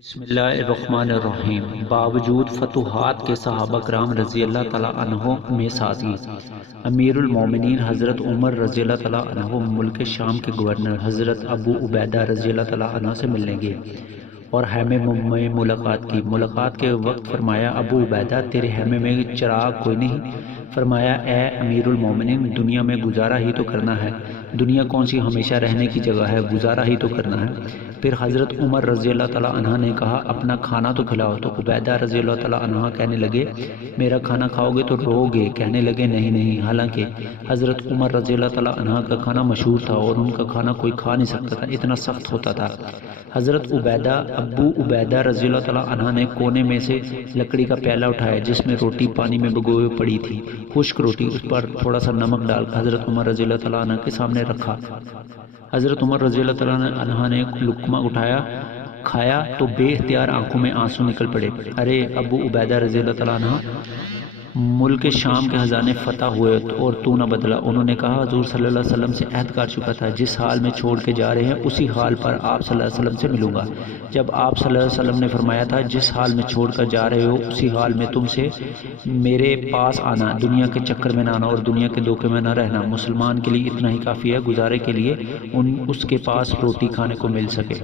بسم اللہ الرحمن الرحیم۔ باوجود فتوحات کے صحابہ کرام رضی اللہ تعالیٰ عنہ میں سازی، امیر المومنین حضرت عمر رضی اللہ تعالیٰ عنہ ملک شام کے گورنر حضرت ابو عبیدہ رضی اللہ تعالیٰ عنہ سے ملنے گئے اور خیمے میں ملاقات کی۔ ملاقات کے وقت فرمایا، ابو عبیدہ تیرے خیمے میں چراغ کوئی نہیں؟ فرمایا، اے امیر المومنین، دنیا میں گزارا ہی تو کرنا ہے، دنیا کون سی ہمیشہ رہنے کی جگہ ہے، گزارا ہی تو کرنا ہے۔ پھر حضرت عمر رضی اللہ تعالیٰ عنہ نے کہا، اپنا کھانا تو کھلاؤ۔ تو عبیدہ رضی اللہ تعالیٰ عنہ کہنے لگے، میرا کھانا کھاؤ گے تو رو گے؟ کہنے لگے، نہیں نہیں۔ حالانکہ حضرت عمر رضی اللہ تعالیٰ عنہ کا کھانا مشہور تھا اور ان کا کھانا کوئی کھا نہیں سکتا تھا، اتنا سخت ہوتا تھا۔ حضرت ابو عبیدہ رضی اللہ تعالیٰ عنہ نے کونے میں سے لکڑی کا پیالہ اٹھایا جس میں روٹی پانی میں بھگوئے پڑی تھی، خشک روٹی، اس پر تھوڑا سا نمک ڈال کر حضرت عمر رضی اللہ تعالیٰ عنہ کے سامنے رکھا۔ حضرت عمر رضی اللہ تعالیٰ عنہ نے لقمہ اٹھایا، کھایا تو بے اختیار آنکھوں میں آنسو نکل پڑے۔ ارے ابو عبیدہ رضی اللہ تعالیٰ عنہ، ملک شام کے خزانے فتح ہوئے اور تو نہ بدلا۔ انہوں نے کہا، حضور صلی اللہ علیہ وسلم سے عہد کر چکا تھا، جس حال میں چھوڑ کے جا رہے ہیں اسی حال پر آپ صلی اللہ علیہ وسلم سے ملوں گا۔ جب آپ صلی اللہ علیہ وسلم نے فرمایا تھا، جس حال میں چھوڑ کر جا رہے ہو اسی حال میں تم سے میرے پاس آنا، دنیا کے چکر میں نہ آنا اور دنیا کے دھوکے میں نہ رہنا۔ مسلمان کے لیے اتنا ہی کافی ہے، گزارے کے لیے اس کے پاس روٹی کھانے کو مل سکے۔